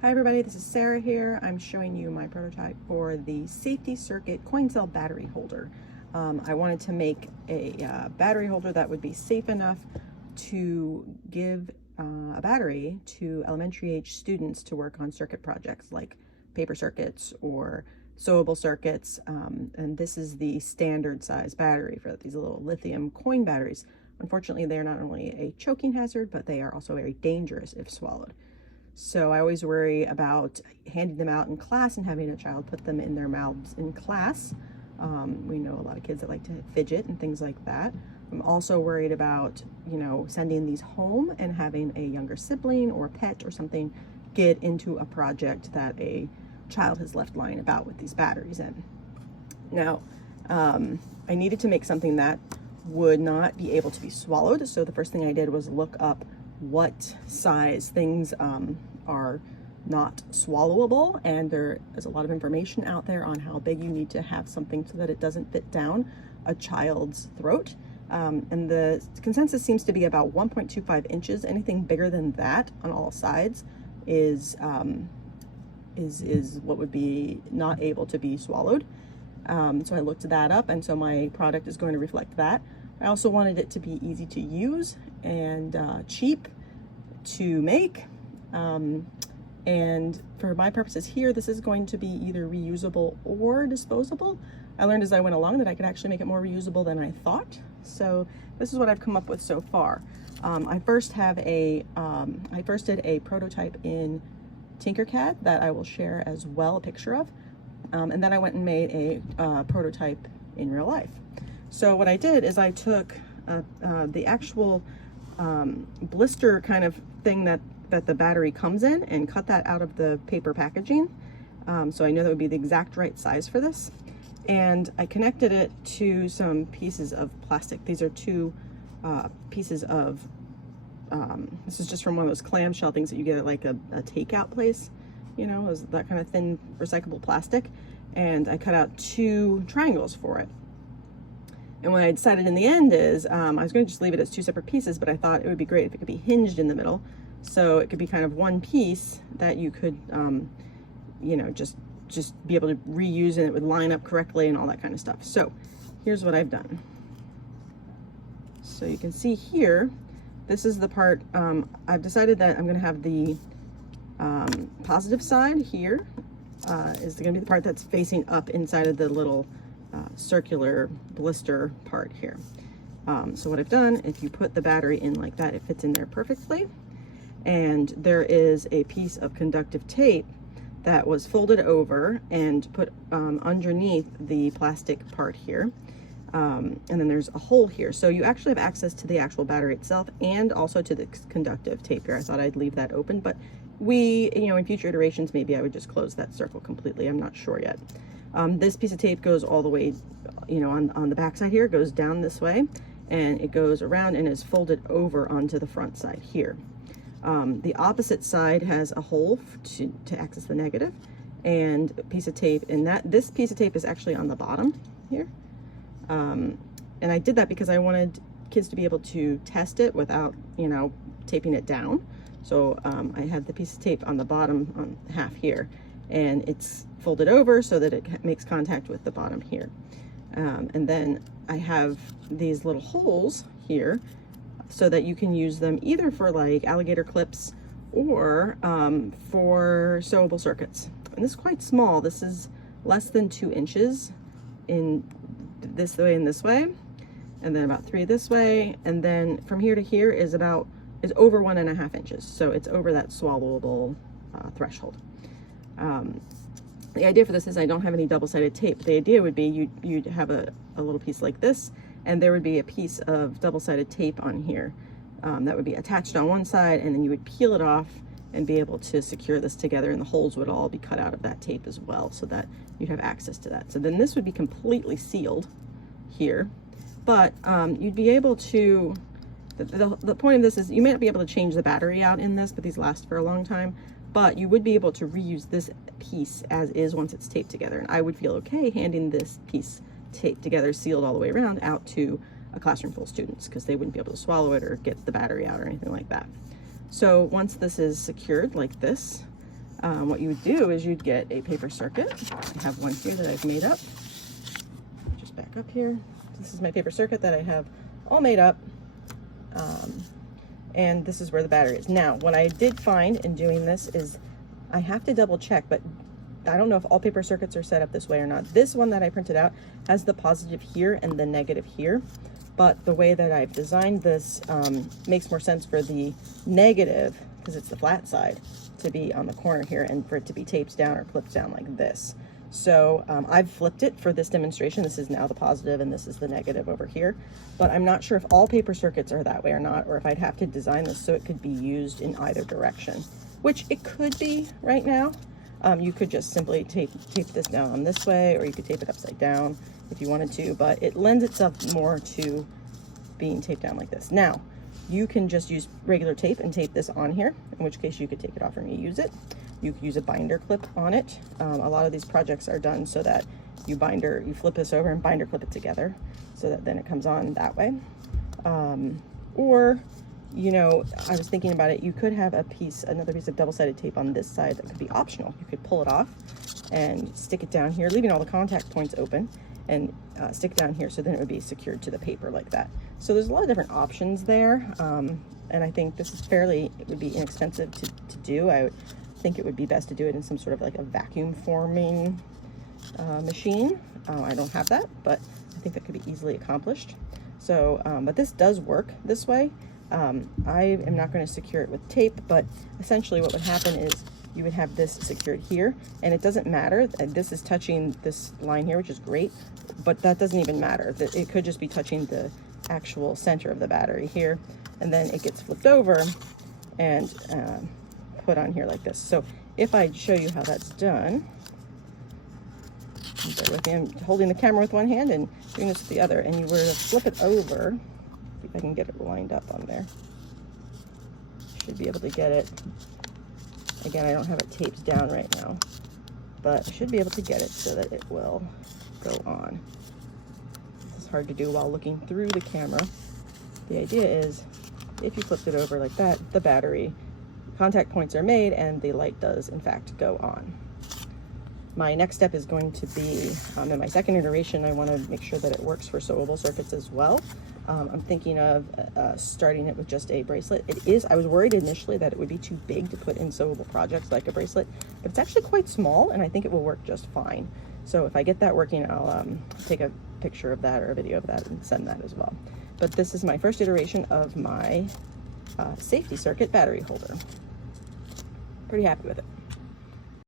Hi everybody, this is Sarah here. I'm showing you my prototype for the Safety Circuit coin cell battery holder. I wanted to make a battery holder that would be safe enough to give a battery to elementary age students to work on circuit projects like paper circuits or sewable circuits. And this is the standard size battery for these little lithium coin batteries. Unfortunately, they're not only a choking hazard, but they are also very dangerous if swallowed. So I always worry about handing them out in class and having a child put them in their mouths in class. We know a lot of kids that like to fidget and things like that. I'm also worried about, sending these home and having a younger sibling or pet or something get into a project that a child has left lying about with these batteries in. Now, I needed to make something that would not be able to be swallowed. So the first thing I did was look up what size things are not swallowable, and there is a lot of information out there on how big you need to have something so that it doesn't fit down a child's throat. And the consensus seems to be about 1.25 inches. Anything bigger than that on all sides is what would be not able to be swallowed. So I looked that up, and so my product is going to reflect that. I also wanted it to be easy to use and cheap to make. And for my purposes here, this is going to be either reusable or disposable. I learned as I went along that I could actually make it more reusable than I thought. So this is what I've come up with so far. I first did a prototype in Tinkercad that I will share as well a picture of. And then I went and made a prototype in real life. So what I did is I took the actual blister kind of thing that the battery comes in and cut that out of the paper packaging. So I know that would be the exact right size for this. And I connected it to some pieces of plastic. These are two pieces of, this is just from one of those clamshell things that you get at like a takeout place, is that kind of thin recyclable plastic. And I cut out two triangles for it. And what I decided in the end is I was going to just leave it as two separate pieces, but I thought it would be great if it could be hinged in the middle. So it could be kind of one piece that you could, just be able to reuse, and it would line up correctly and all that kind of stuff. So here's what I've done. So you can see here, this is the part, I've decided that I'm going to have the positive side here is going to be the part that's facing up inside of the little circular blister part here. So what I've done, if you put the battery in like that, it fits in there perfectly. And there is a piece of conductive tape that was folded over and put underneath the plastic part here. And then there's a hole here. So you actually have access to the actual battery itself and also to the conductive tape here. I thought I'd leave that open, but in future iterations, maybe I would just close that circle completely. I'm not sure yet. This piece of tape goes all the way, on the back side here, it goes down this way, and it goes around and is folded over onto the front side here. The opposite side has a hole to access the negative, and a piece of tape, and this piece of tape is actually on the bottom here. And I did that because I wanted kids to be able to test it without, taping it down. So I have the piece of tape on the bottom on half here, and it's folded over so that it makes contact with the bottom here. And then I have these little holes here so that you can use them either for like alligator clips or for sewable circuits. And this is quite small. This is less than 2 inches in this way and this way, and then about 3 this way, and then from here to here is over 1.5 inches. So it's over that swallowable threshold. The idea for this is I don't have any double-sided tape. The idea would be you'd have a little piece like this, and there would be a piece of double-sided tape on here that would be attached on one side, and then you would peel it off and be able to secure this together, and the holes would all be cut out of that tape as well so that you'd have access to that. So then this would be completely sealed here, but you'd be able to, the point of this is you may not be able to change the battery out in this, but these last for a long time. But you would be able to reuse this piece as is once it's taped together. And I would feel okay handing this piece taped together, sealed all the way around, out to a classroom full of students, because they wouldn't be able to swallow it or get the battery out or anything like that. So once this is secured like this, what you would do is you'd get a paper circuit. I have one here that I've made up. Just back up here. This is my paper circuit that I have all made up. And this is where the battery is. Now, what I did find in doing this is I have to double check, but I don't know if all paper circuits are set up this way or not. This one that I printed out has the positive here and the negative here. But the way that I've designed this makes more sense for the negative, because it's the flat side, to be on the corner here and for it to be taped down or clipped down like this. So I've flipped it for this demonstration. This is now the positive and this is the negative over here. But I'm not sure if all paper circuits are that way or not, or if I'd have to design this so it could be used in either direction, which it could be right now. You could just simply tape this down on this way, or you could tape it upside down if you wanted to, but it lends itself more to being taped down like this. Now, you can just use regular tape and tape this on here, in which case you could take it off and reuse it. You could use a binder clip on it. A lot of these projects are done so that you flip this over and binder clip it together so that then it comes on that way. Or, you know, I was thinking about it, you could have another piece of double-sided tape on this side that could be optional. You could pull it off and stick it down here, leaving all the contact points open, and stick it down here so then it would be secured to the paper like that. So there's a lot of different options there, and I think this is it would be inexpensive to do. I would think it would be best to do it in some sort of like a vacuum forming machine. I don't have that, but I think that could be easily accomplished. So, but this does work this way. I am not going to secure it with tape, but essentially what would happen is you would have this secured here, and it doesn't matter. This is touching this line here, which is great, but that doesn't even matter. It could just be touching the actual center of the battery here, and then it gets flipped over and put on here like this. So if I show you how that's done, bear with me, I'm holding the camera with one hand and doing this with the other, and you were to flip it over, see if I can get it lined up on there. Should be able to get it. Again, I don't have it taped down right now, but I should be able to get it so that it will go on. This is hard to do while looking through the camera. The idea is, if you flipped it over like that, the battery contact points are made and the light does in fact go on. My next step is going to be, in my second iteration, I want to make sure that it works for sewable circuits as well. I'm thinking of starting it with just a bracelet. I was worried initially that it would be too big to put in sewable projects like a bracelet, but it's actually quite small and I think it will work just fine. So if I get that working, I'll take a picture of that or a video of that and send that as well. But this is my first iteration of my safety circuit battery holder. Pretty happy with it.